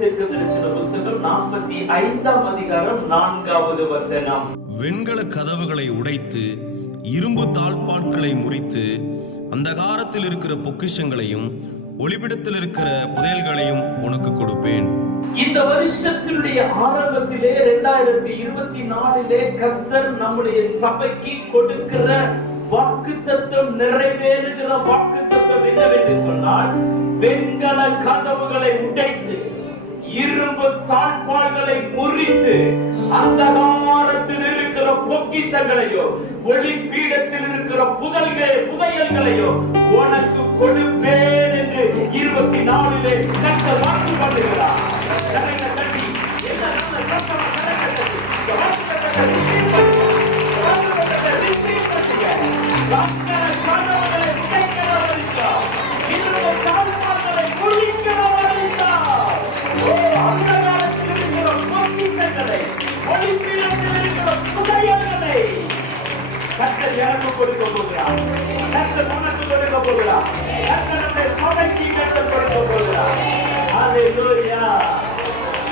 தீர்க்கதரிசன புஸ்தகம் 45ஆம் அதிகாரம் 4வது வசனம். வெண்கல கதவுகளை உடைத்து இரும்பு தாழ்பாட்களை முறித்து அந்தகாரத்தில் இருக்கிற பொக்கிஷங்களையும் ஒளிபிடத்தில் இருக்கிற புதையல்களையும் உனக்கு கொடுப்பேன். இந்த வருஷத்தினுடைய ஆரம்பத்திலே 2024 கர்த்தர் நம்முடைய சபைக்கு கொடுக்கிற வாக்குத்தத்தம், நிறைவேறுகிற வாக்குத்தத்தம் என்னவென்று சொன்னால், வெண்கல கதவுகளை உடைத்து இரும்பு தாழ்பாள்களை முறித்து அந்தகாரத்தில் இருக்கிற பொக்கிஷங்களையோ ஒளிபீடத்தில் இருக்கிற புதையல்களையோ உனக்கு கொடுப்பேன் என்று 24 கர்த்தர் வாக்கு பண்ணுகிறார். கர்த்தர் எனக்கு கொடுக்க போகிறார். கர்த்தர் உனக்கு கொடுக்க போகிறார். கர்த்தர் நம்முடைய சபைக்கு கர்த்தர் கொடுக்க போகிறார். ஹல்லேலூயா,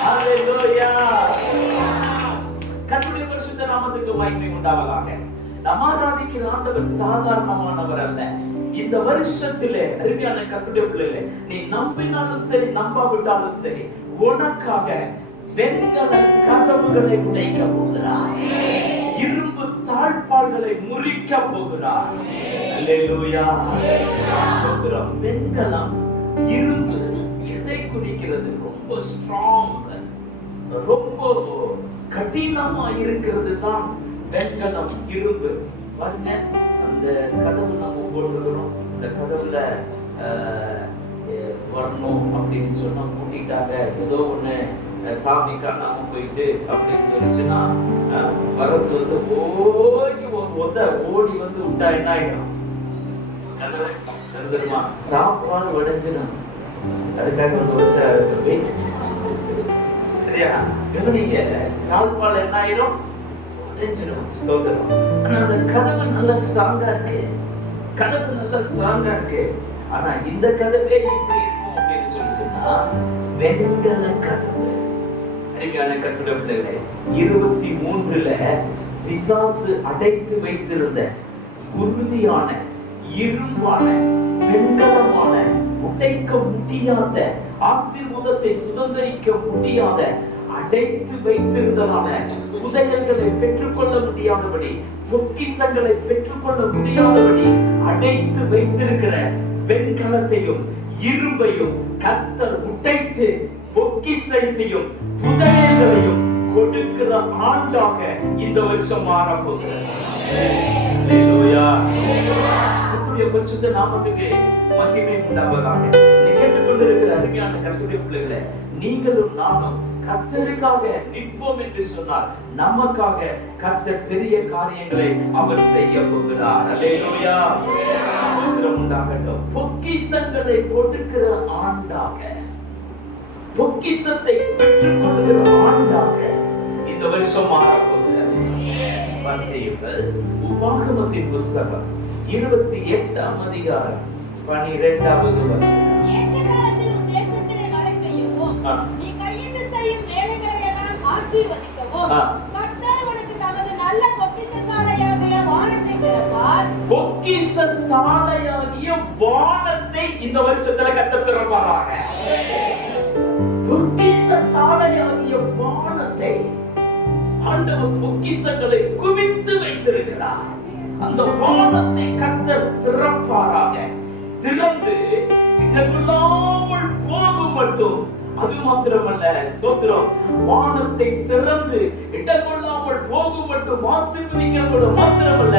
ஹல்லேலூயா. கர்த்தருடைய பரிசுத்த நாமத்துக்கு மகிமை உண்டாவதாக. நாம் ஆராதிக்கிற ஆண்டவர் சாதாரணமானவர் அல்ல. இந்த வருஷத்திலே அருமையான கர்த்தருடைய பிள்ளைகளே, நீ நம்பினாலும் சரி நம்பாவிட்டாலும் சரி, உனக்காக வெண்கல கதவுகளை உடைக்க போகிறார். இரும்பு தாழ்பாள்களை முறிக்க போகிறார். அல்லேலூயா. வெண்கலம், இரும்பு எதை குறிக்கிறது? ரொம்ப ஸ்ட்ராங், ரொம்ப கடினமா இருக்கிறது தான் வெண்கலம், இரும்பு. பாருங்க, அந்த கதவு நம்ம போட்டுக்கிறோம். இந்த கதவுல வரணும் அப்படின்னு சொன்னா கூட்டிட்டாங்க, ஏதோ ஒண்ணு சாமி காணாம போயிட்டு அப்படின்னு சொல்லிச்சுன்னா வரது வந்து ஓடி வந்து விட்டா என்ன ஆயிடும்? தெரியுமா? சாப்பாடு உடைஞ்சிடும். அதுக்காக வந்து வச்சா சரியா? நீங்க சாப்பாடு என்ன ஆயிடும்? உடைஞ்சிடும். ஸ்தோத்திரம். ஆனா அந்த கதவு நல்லா ஸ்ட்ராங்கா இருக்கு. கதவு நல்லா ஸ்ட்ராங்கா இருக்கு. ஆனா இந்த கதவே இப்படி இருக்கும் அப்படின்னு சொல்லி சொன்னா, வெண்கல கதவு. கர்த்தருடைய பிள்ளைகளே, 23 பிசாசு அடைத்து வைத்திருந்த உறுதியான இரும்பான வெண்கலமான உடைக்க முடியாத, ஆசீர்வாதத்தை சுதந்திரிக்க முடியாத, அடைத்து வைத்திருந்ததான புதையல்களை பெற்றுக்கொள்ள முடியாதபடி, பொக்கிஷங்களை பெற்றுக்கொள்ள முடியாதபடி அடைத்து வைத்திருக்கிற வெண்கலத்தையும் இரும்பையும் கர்த்தர் உடைத்து பொக்கிஷத்தையும் புதையல்களையும் கொடுக்கிற ஆண்டாக இந்த வருஷம் மாறப்போகிறது. அல்லேலூயா. கர்த்தருடைய பரிசுத்த நாமத்துக்கு மகிமை உண்டாவதாக. நீ கேட்டுக்கொண்டிருக்கிற அருமையான கர்த்தருடைய பிள்ளைகளே, நீங்களும் நானும் கர்த்தருக்காக நிற்போம் என்று சொன்னால், நமக்காக கர்த்தர் பெரிய காரியங்களை அவர் செய்ய போகிறார். அல்லேலூயா. உண்டாகட்டும். பொக்கிஷங்களை கொடுக்கிற ஆண்டாக, பொக்கிஷத்தை பெற்றுக் கொள்கிற ஆண்டாக இந்த வருஷம் மாறப்போகிறது. வாசியுங்கள், உபாகமத்தின் புஸ்தகம் 28ஆம் அதிகாரம் 12வது வசனம். பொக்கிஷசாலையாகிய வானத்தை இந்த வருஷத்துல கர்த்தர் திறப்பாராக. பொக்கிஷசாலையாகிய வானத்தை ஆண்டவர் பொக்கிஷங்களை குவித்து வைத்திருக்கிறார். அந்த வானத்தை கர்த்தர் திறப்பாராக. திறந்து இடமில்லாமல் போகும் மட்டும், அது மாத்திரமல்ல, ஸ்தோத்திரம், வானத்தை திறந்து இடமில்லாமல் போகும் மட்டும் ஆசீர்வதிக்கிறதோடு மாத்திரமல்ல,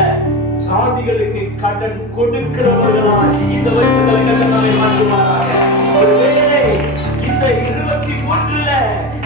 சாதிகளுக்கு கடன் கொடுக்கிறவர்களாய் இந்த வருஷத்துல நம்மை மாற்றுவாராக. ஒருவேளை இந்த 23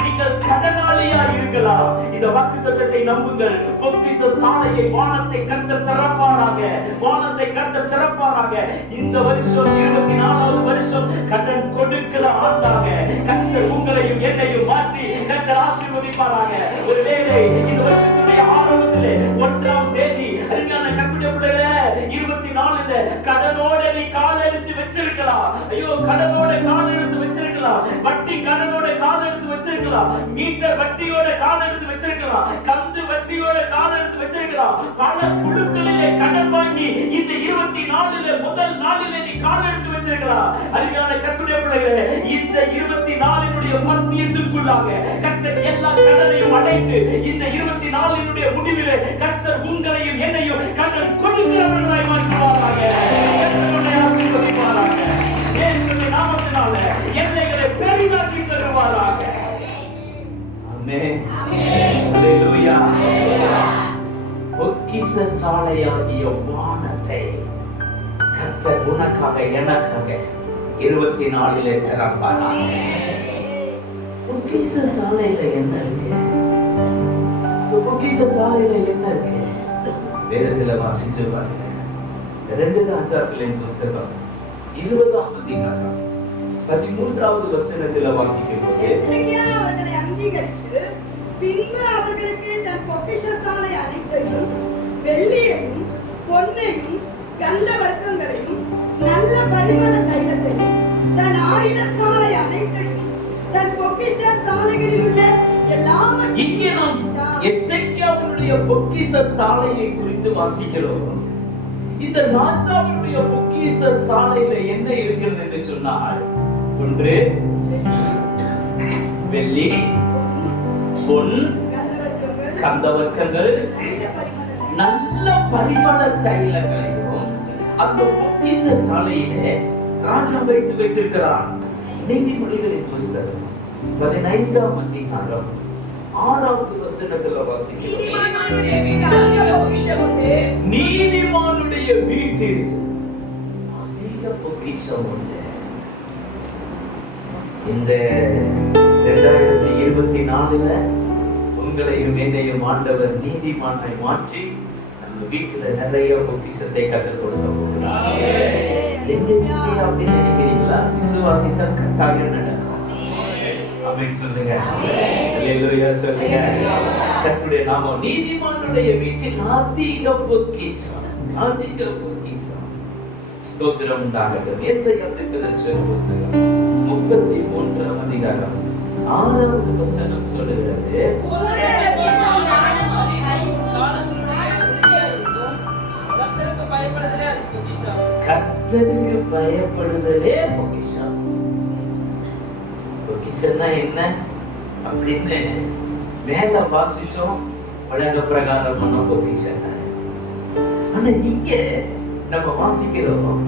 நீங்கள் கடனாளியா இருக்கலாம். இந்த வாக்குத்தத்தத்தை நம்புங்கள். பொக்கிஷசாலையை வானத்தை கர்த்தர் திறப்பாராக. வானத்தை கர்த்தர் திறப்பாராக. இந்த வருஷம் 24வது வருஷம் கடன் கொடுக்கிற ஆண்டாக கர்த்தர் உங்களையும் என்னையும் மாற்றி கர்த்தர் ஆசீர்வதிப்பாராக. ஒருவேளை இந்த வருஷத்துடைய ஆரம்பத்திலே 1ஆம் தேதி அருமையான கர்த்தருடைய பிள்ளைகளே 24 கடனோட நீ காலெடுத்து வச்சிருக்கலாம். ஐயோ கடனோட கால் எடுத்து வச்சிருக்கலாம், வட்டி கடனோட கால் எடுத்து வச்சிருக்கலாம், மீட்டர் வட்டியோட கால் எடுத்து வச்சிருக்கலாம், கந்து வட்டியோட கால் எடுத்து வச்சிருக்கலாம். பல குழுக்களிலே கடன் வாங்கி இந்த 24 முதல் நாளிலே நீ கால் எடுத்து வச்சிருக்கலாம். அருமையான கர்த்தருடைய பிள்ளைகளே, இந்த 24 மத்தியத்திற்குள்ளாக கர்த்தர் எல்லா கடனையும் அடைத்து இந்த 24 முடிவிலே கர்த்தர் உங்களையும் என்னையும் கடன் கொடுக்கிறவர்களாய் மாற்றுவாராக. கர்த்தருடைய ஆசீர்வதிப்பாராக. இயேசுவின் நாமத்தினால எல்லைகளை பெரிதாக்கி தருவாராக. ஆமென். அல்லேலூயா. பொக்கிஷ சாலையாகிய வானத்தை கர்த்தர் உனக்காக எனக்காக 24 திறப்பாராக. பொக்கிஷ சாலையில என்ன இருக்கு? பொக்கிஷ சாலையில என்ன இருக்கு? வேதத்துல வாசிச்சு பாருங்க. 2 ராஜாக்களின் புஸ்தகம் 20ஆம் அதிகாரம் 13வது வசனத்துல வாசிக்கும் போது, எசேக்கியா அவர்களை அங்கீகரித்து பின்பு அவர்களுக்கு தன் பொக்கிஷசாலை அனைத்தையும் வெள்ளியையும் பொன்னையும் கந்த வர்க்கங்களையும் நல்ல பரிமள தைலத்தையும் தன் ஆயுத சாலை அனைத்தையும் தன் பொக்கிஷ சாலைகளில் உள்ள எல்லாவற்றையும் இங்கே நாம் எசேக்கியாவுடைய பொக்கிஷ சாலையை குறித்து வாசிக்கிறோம். இந்த ராஜாவுடைய பொக்கிஷ சாலையில என்ன இருக்கிறது என்று சொன்னால், ஒன்று வெள்ளி, பொன், கந்தவர்க்கங்கள், நல்ல பரிமள தைலங்களையும் அந்த பொக்கிஷ சாலையிலே ராஜா வைத்து வைத்திருக்கிறார். நீதிமொழிகளின் புஸ்தகம் 15ஆம் அதிகாரம் 6வது வசனத்துல வாசிக்கிறோம். நீதிமானுடைய வீட்டில் அதிக பொக்கிஷம் உண்டு. இந்த 2024 உங்களையும் என்னையும் ஆண்டவர் நீதிமானை மாற்றி நம்ம வீட்டுல நிறைய பொக்கிஷத்தை கற்றுக் கொடுக்க போகிறார். எங்க வீட்டிலே அப்படின்னு நினைக்கிறீங்களா? விசுவாசித்தால் கட்டாயம் நடக்கும். ஆமென் சொல்லுங்க. அல்லேலூயா சொல்லுங்க. கர்த்தருடைய நாமம். நீதிமானுடைய வீட்டில் அதிக பொக்கிஷம், அதிக பொக்கிஷம். ஸ்தோத்திரம் உண்டாகட்டும். ஏசாயா தீர்க்கதரிசியின் புஸ்தகம் 33ஆம் அதிகாரம் 6வது வசனம் சொல்லுகிறது, கர்த்தருக்கு பயப்படுதலே பொக்கிஷம். பொக்கிஷம்னா என்ன அப்படின்னு மேல வாசிச்சோம். வழங்க பிரகாரம் பண்ண பொக்கிஷம். ஆனா இங்க நம்ம வாசிக்கிறோம்,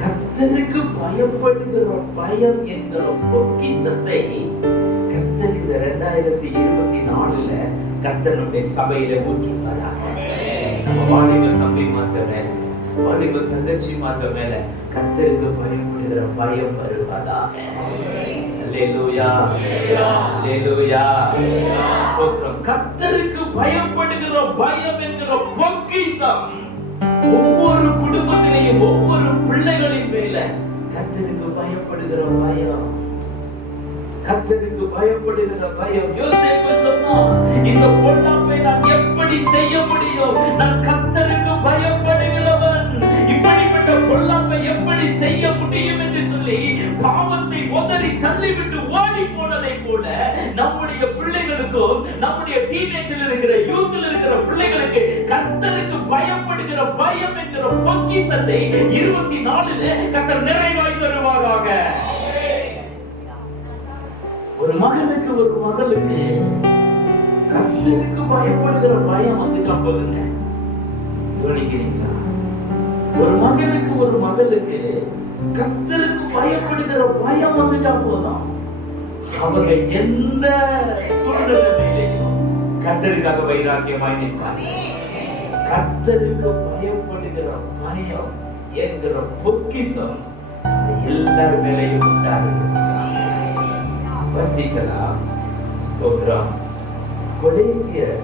கர்த்தருக்கு பயப்படுகிற பயம் என்கிற பொக்கிஷத்தை கர்த்தர் இந்த 2024 கர்த்தருடைய சபையில ஊற்றுவாராக. நம்ம வாலிப தம்பி மாத்த மேல, வாலிப தங்கச்சி மாத்த மேல கர்த்தருக்கு பயப்படுகிற பயம் வருவதாக. அல்லேலூயா, அல்லேலூயா. கர்த்தருக்கு பயப்படுகிற பயம் என்கிற பொக்கிஷம் ஒவ்வொரு குடும்பத்திலேயும் ஒவ்வொரு பிள்ளைகளின் மேல கர்த்தருக்கு பயப்படுகிற பயம், கர்த்தருக்கு பயப்படுகிற பயம். யோசேப்பு சொன்னான், இந்த பொல்லாப்பை நான் எப்படி செய்ய முடியும்? நான் கர்த்தருக்கு பயப்படுகிறவன், இப்படிப்பட்ட பொல்லாப்பை எப்படி செய்ய முடியும் என்று சொல்லி பாவத்தை உதறி தள்ளிவிட்டு ஓடி போனதை போல நம்முடைய பிள்ளைகளுக்கும், நம்முடைய டீனேஜில் இருக்கிற யூத்தில் இருக்கிற பிள்ளைகளுக்கு கர்த்தருக்கு பயப்படுகிற பயம் என்கிற பொக்கிஷத்தை 24 கர்த்தர் நிறைவாய் தருவாராக. ஒரு மகனுக்கு ஒரு மகளுக்கு கர்த்தருக்கு பயப்படுகிற பயம் வந்துட்டா போதுங்க. கவனிக்கிறீங்களா? ஒரு மகனுக்கு ஒரு மகளுக்கு கர்த்தருக்கு பயப்படுகிற பயம் வந்துட்டா போதும், அவங்க எந்த சூழ்நிலையிலையும் கர்த்தருக்காக வைராக்கியமாய் நிற்பாங்க. கர்த்தருக்கு பயப்படுகிற பயம் என்கிற பொக்கிஷம் எல்லார் மேலையும் உண்டாகுது. வசிக்கலாம். ஸ்தோத்திரம். கொலேசியர்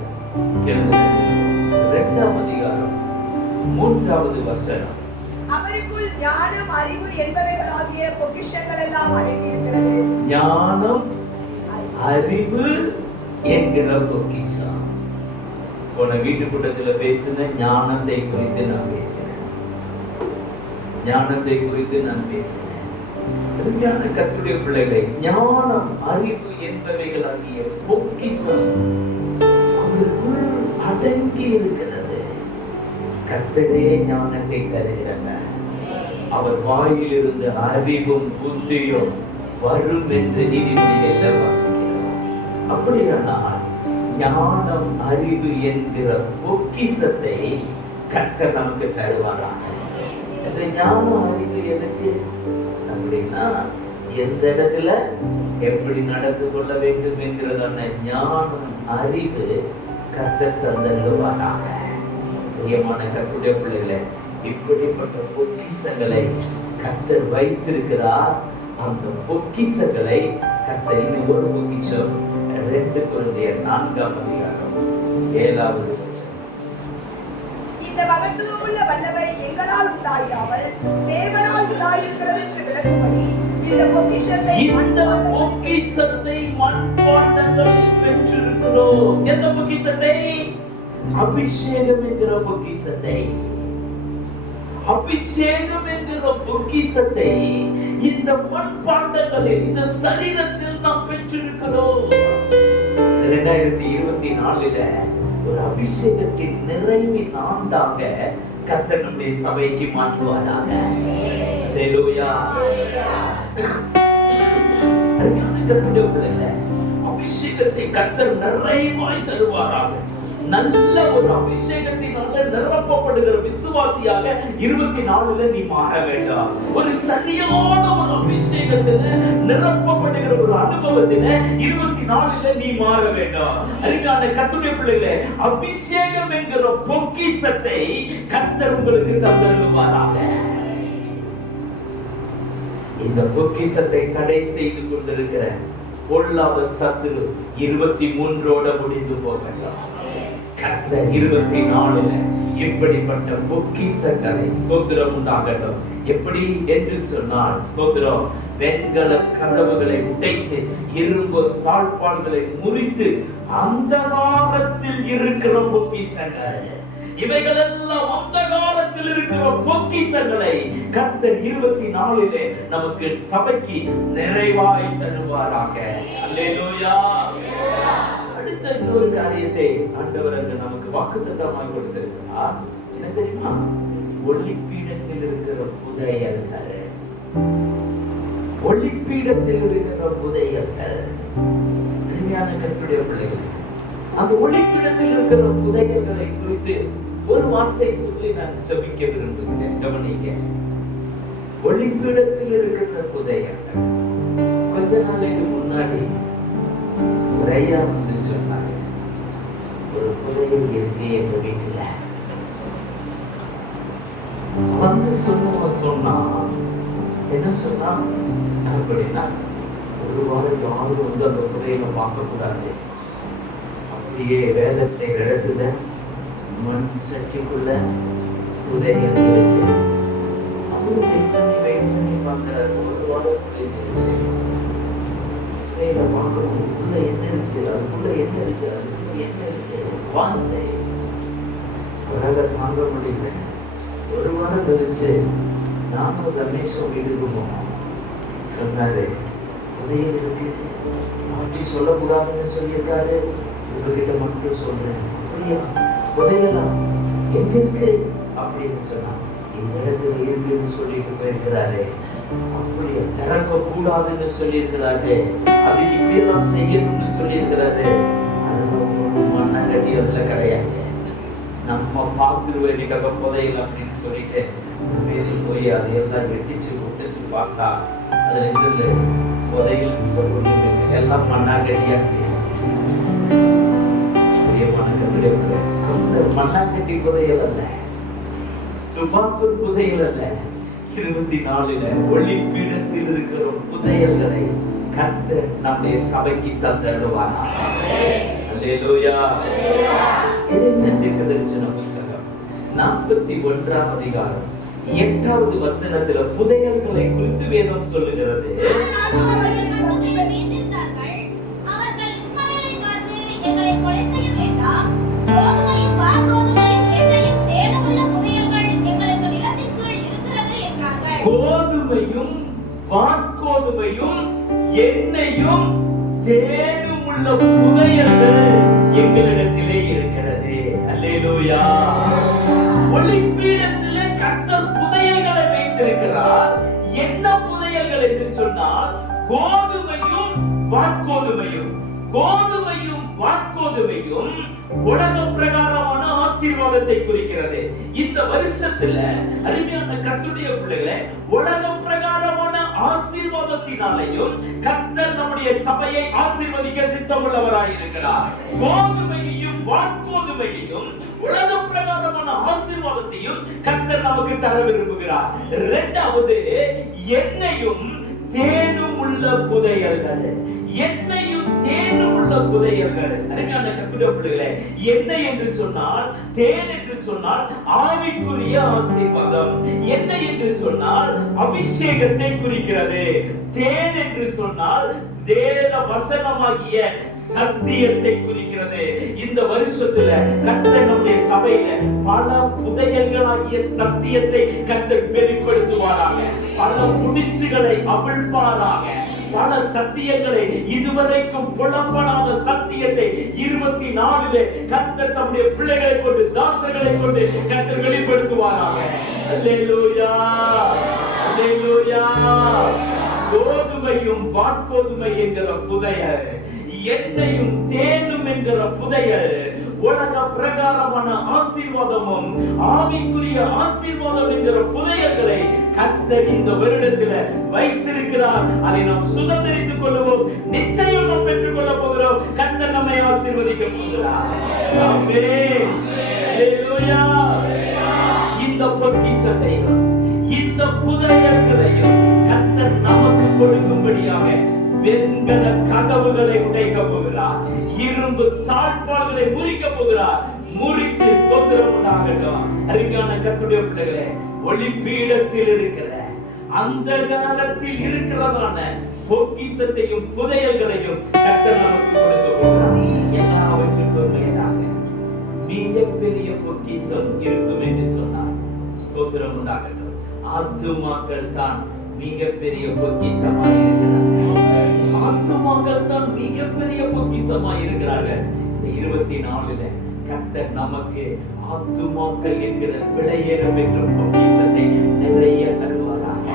2ஆம் அதிகாரம் 3வது வசனம். அவருக்குள் ஞானம் அறிவு என்பவைகளாகிய பொக்கிஷங்கள் எல்லாம் அடங்கி இருக்கிறது. ஞானம் அறிவு என்கிற பொக்கிஷம். போன வீட்டு கூட்டத்துல பேசின ஞானத்தை குறித்து நான் பேசினேன். ஞானத்தை குறித்து நான் பேசினேன். அருமையான கர்த்தருடைய பிள்ளைகளை, ஞானம் அறிவு என்பவைகள் ஆகிய பொக்கிஷம் அவருக்குள் அடங்கி இருக்கிறது. கர்த்தரே ஞானத்தை தருகிறார். அவர் வாயிலிருந்து அறிவும் புத்தியும் வரும் என்று நீதிமொழிகளில் வாசிக்கிறோம். அப்படியானால் ஞானம் அறிவு என்கிற பொக்கிஷத்தை கர்த்தர் நமக்கு தருவாராக. இந்த ஞானம் அறிவு எதுக்கு அப்படின்னா, எந்த இடத்துல எப்படி நடந்து கொள்ள வேண்டும் என்கிறதான ஞானம் அறிவு கர்த்தர் தந்தருவாராக. பிரியமான கர்த்தருடைய பிள்ளைகளே, இப்படிப்பட்ட பொக்கிஷங்களை கர்த்தர் வைத்திருக்கிறார். அந்த பொக்கிஷங்களை கர்த்தர், இன்னும் ஒரு பொக்கிஷம் 2 கொரிந்தியர் 4ஆம் அதிகாரம் 7வது வசனம். இந்த மகத்துவமுள்ள வல்லமை எங்களால் உண்டாயிராமல் தேவனால் உண்டாயிருக்கிறது என்று விளக்கும்படி இந்த பொக்கிஷத்தை மண்பாண்டங்களில் பெற்றிருக்கிறோம். எந்த பொக்கிஷத்தை? அபிஷேகம் என்கிற பொக்கிஷத்தை. அபிஷேகம் என்கிற பொக்கிஷத்தை இந்த மண்பாண்டங்களில், இந்த சரீரத்தில் நாம் பெற்றிருக்கிறோம். 2024 ஒரு அபிஷேகத்தின் நிறைவின் ஆண்டாக கர்த்தர் நம்முடைய சபைக்கு மாற்றுவாராக. ஹல்லேலூயா. அபிஷேகத்தை கர்த்தர் நிறைவாய் தருவாராக. நல்ல ஒரு அபிஷேகத்தினால நிரப்பப்படுகிற விசுவாசியாக 24 நீ மாற வேண்டாம். ஒரு சரியான ஒரு அபிஷேகத்துல நிரப்பப்படுகிற ஒரு அனுபவத்தில 24 நீ மாற வேண்டாம். அதுக்கான கர்த்தருடைய பிள்ளைகளே, அபிஷேகம் என்கிற பொக்கிஷத்தை கர்த்தர் உங்களுக்கு தந்தருவாராக. இந்த பொக்கிஷத்தை தடை செய்து கொண்டிருக்கிற பொல்லாத சத்துரு 23ஓட முடிந்து போகலாம். கர்த்தர் 24 இப்படிப்பட்ட பொக்கிஷங்களை, ஸ்தோத்திரம் உண்டாகட்டும். எப்படி என்று சொன்னால், ஸ்தோத்திரம், வெண்கல கதவுகளை உடைத்து இரும்பு தாழ்பால்களை முறித்து அந்தகாரத்தில் இருக்கிற பொக்கிஷங்கள், இவைகள் எல்லாம் அந்த காலத்தில் இருக்கிற பொக்கிஷங்களை கர்த்தர் 24 நமக்கு சபைக்கு நிறைவாய் தருவாராக. அல்லேலூயா. அடுத்த இன்னொரு காரியத்தை ஆண்டவர் நமக்கு வாக்குத்தத்தமாய் கொடுத்திருக்கிறார். என்ன தெரியுமா? ஒளிப்பீடத்தில் இருக்கிற புதையல்கள். ஒளிப்பீடத்தில் இருக்கிற புதையல்கள். அருமையான கர்த்தருடைய பிள்ளைகள், அந்த ஒளிப்பீடத்தில் இருக்கிற புதையல்களை குறித்து ஒரு வார்த்தை சொல்லி நான் ஜெபிக்க விரும்புகிறேன். கவனிங்க. ஒளிப்பீடத்தில் இருக்கிற புதையல்கள். கொஞ்ச நாளைக்கு முன்னாடி நிறையா வந்து சொன்னாங்க, ஒரு புதையல் இருக்கு எங்க வீட்டுல. வந்து சொன்னா என்ன சொன்னா அப்படின்னா, ஒரு வாரம் யாரும் வந்து அந்த புதையலை பார்க்க கூடாது. அப்படியே வேலை செய்யற இடத்துல மண் சட்டிக்குள்ள புதையல் இருக்கு. அவரு வெயிட் பண்ணி பார்க்கிறாரு. ஒரு வாரம் புதையலை பார்க்கணும். உள்ள என்ன இருக்கு, அதுக்குள்ள என்ன இருக்கு, அதுக்குள்ள என்ன இருக்கு, வாங்க செய்ய உலக தாங்க முடியல. ஒரு வாரம் கழிச்சு நானும் ரமேஷும் வீட்டுக்கு போனோம். சொன்னாரு, புதையல் இருக்கு, அப்படி சொல்லக்கூடாதுன்னு சொல்லியிருக்காரு, உங்ககிட்ட மட்டும் சொல்றேன். அப்படியா? புதையலாம் எங்க இருக்கு அப்படின்னு சொன்னா, இந்த இடத்துல இருக்குன்னு சொல்லிட்டு போயிருக்கிறாரு. அப்படியே திறக்க கூடாதுன்னு சொல்லியிருக்கிறாரு. அதுக்கு இப்படியெல்லாம் செய்யணும்னு சொல்லியிருக்கிறாரு. மண்ணா கட்டி அதுல கிடையாது. நம்ம பார்த்து வேண்டிக்காக புதையல் அப்படின்னு சொல்லிட்டு பேசி போய் அதையெல்லாம் வெட்டிச்சு குத்திச்சு பார்த்தா அதுல இருந்து புதையல் எல்லாம் மண்ணா கட்டியா மண்ணாக்கட்டி புதையல் அல்ல, துபாக்கூர் புதையல் அல்ல. 24 ஒளிப்பீடத்தில் இருக்கிற புதையல்களை கர்த்தர் நம்முடைய சபைக்கு தந்தருவார். அல்லேலூயா. தீர்க்கதரிசன புஸ்தகம் 41ஆம் அதிகாரம் 8வது வசனத்துல புதையல்களை குறித்து வேதம் சொல்லுகிறது. கோதுமையும் வார்கோதுமையும் வாற்கோதுமையும் எண்ணெயும் தேனும் உள்ள புதையல்கள் எங்களிடத்திலே இருக்கிறது. அல்லேலூயா. ஒளிப்பீடத்திலே கர்த்தர் புதையல்களை வைத்திருக்கிறார். என்ன புதையல்கள் என்று சொன்னால் கோதுமையும் வாற்கோதுமையும். கோதுமையும் வாற்கோதுமையும் உலக பிரகாரமான ஆசீர்வாதத்தை குறிக்கிறது. இந்த வருஷத்துல அருமையான கர்த்தருடைய பிள்ளைகளே, உலக பிரகாரமான ஆசீர்வாதத்தினாலேயும் கர்த்தர் நம்முடைய சபையை ஆசீர்வதிக்க சித்தமுள்ளவராய் இருக்கிறார். கோதுமையையும் வாற்கோதுமையையும் உலக பிரகாரமான ஆசீர்வாதத்தையும் கர்த்தர் நமக்கு தர விரும்புகிறார். இரண்டாவது, எண்ணெயும் தேனும் உள்ள புதையல்கள். எண்ணெயும் தேனும் உள்ள புதையல்கள். அருமையான கர்த்தருடைய பிள்ளைகளே, எண்ணெய் என்று சொன்னால், தேன் என்று சொன்னால் ஆவிக்குரிய ஆசீர்வாதம். எண்ணெய் என்று சொன்னால் அபிஷேகத்தை குறிக்கிறது. தேன் என்று சொன்னால் தேவ வசனமாகிய சத்தியத்தை குறிக்கிறது. இந்த வருஷத்துல கர்த்தர் நம்முடைய சபையில பல புதையல்களாகிய சத்தியத்தை கர்த்தர் வெளிப்படுத்துவாராக. பல முடிச்சுகளை அவிழ்ப்பாராக. பல சத்தியங்களை, இதுவரைக்கும் புலப்படாத சத்தியத்தை 24 கர்த்தர் தம்முடைய பிள்ளைகளை கொண்டு, தாசர்களை கொண்டு கர்த்தர் வெளிப்படுத்துவாராக. அல்லேலூயா, அல்லேலூயா. கோதுமையும் வாற்கோதுமை என்கிற புதையல், எண்ணெயும் தேனும் என்கிற புதையல் உலக பிரகாரமான ஆசீர்வாதமும் ஆவிக்குரிய ஆசீர்வாதம் என்கிற புதையல்களை கர்த்தர் இந்த வருடத்தில் வைத்திருக்கிறார். அதை நாம் சுதந்திரித்துக் கொள்வோம். நிச்சயம் நாம் பெற்றுக் கொள்ள போகிறோம். கர்த்தர் நம்மை ஆசீர்வதிக்க போகிறார். ஆமென். அல்லேலூயா. இந்த பொக்கிஷத்தையும் இந்த புதையல்களையும் கர்த்தர் நமக்கு கொடுக்கும்படியாக வெண்கல கதவுகளை உடைக்க போகிறார். இரும்பு தாழ்பால்களை முறிக்க போகிறார். முறித்து ஸ்தோத்திரம் உண்டாகட்டும். அருமையான கர்த்தருடைய பிள்ளைகளே, ஒளிப்பீடத்தில் இருக்கிற அந்தகாரத்தில் இருக்கிறதான பொக்கிஷத்தையும் புதையல்களையும் கர்த்தர் நமக்கு கொடுக்க போகிறார். எல்லாவற்றுக்கும் மேலாக மிகப்பெரிய பொக்கிஷம் இருக்கும் என்று சொன்னார். ஸ்தோத்திரம் உண்டாகட்டும். ஆத்துமாக்கள் தான் மிகப்பெரிய பொக்கிஷமாய் இருக்கிறார்கள். ஆத்துமாக்கள் தான் மிகப்பெரிய பொக்கிஷமாய் இருக்கிறார்கள். இந்த 24 கர்த்தர் நமக்கு ஆத்துமாக்கள் என்கிற விலையேற பெற்ற பொக்கிஷத்தை நிறைய தருவாராக.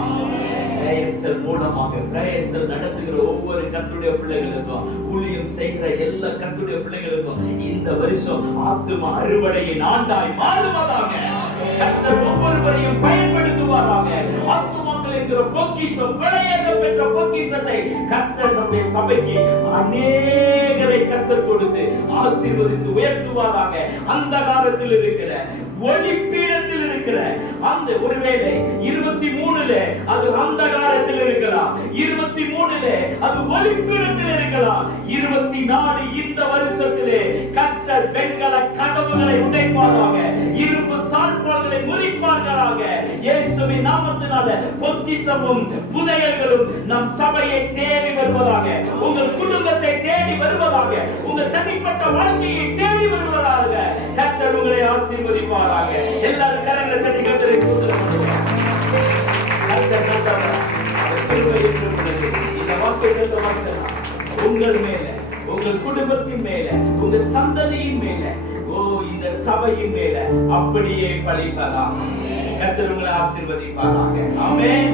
பிரேயர்சல் மூலமாக பிரேயர்சல் நடத்துகிற ஒவ்வொரு கர்த்தருடைய பிள்ளைகளுக்கும், ஊழியம் செய்கிற எல்லா கர்த்தருடைய பிள்ளைகளுக்கும் இந்த வருஷம் ஆத்தும அறுவடையின் ஆண்டாய் மாறுவதாக. கர்த்தர் ஒவ்வொருவரையும் பயன்படுத்துவாராக. ஆத்துமாக்கள் என்கிற பொக்கிஷம், விலையேற பெற்ற பொக்கிஷத்தை கர்த்தர் நம்முடைய சபைக்கு அநேகரை கர்த்தர் கொடுத்து ஆசீர்வதித்து உயர்த்துவாராக. அந்த காலத்தில் இருக்கிற ஒளிப்பீடத்தில் இருக்கிற அந்த ஒருவேளை 23 அது அந்த காலத்தில் இருக்கலாம், 23 அது ஒளிப்பீடத்தில் இருக்கலாம், 24 இந்த வருஷத்திலே கர்த்தர் வெண்கல கதவுகளை உடைப்பாராக. இரும்பு தாழ்பால்களை முறிப்பார்களாக. இயேசுவின் நாமத்தினால பொக்கிஷமும் புதையல்களும் நம் சபையை தேடி வருவதாக. உங்கள் குடும்பத்தை தேடி வருவதாக. உங்கள் தனிப்பட்ட வாழ்க்கையை தேடி வருவதாக. கர்த்தர் உங்களை ஆசீர்வதிப்பாராக. எல்லாரும் கரங்களை தட்டி கர்த்தரை ஸ்தோத்திரம். கர்த்தர் நல்லவர். இந்த வார்த்தைகள் உங்கள் மேல, உங்கள் குடும்பத்தின் மேல, உங்க சந்ததியின் மேல, இந்த சபையின் மேல அப்படியே பலிப்பதாக. கர்த்தர் உங்களை ஆசீர்வதிப்பாராக. ஆமென்.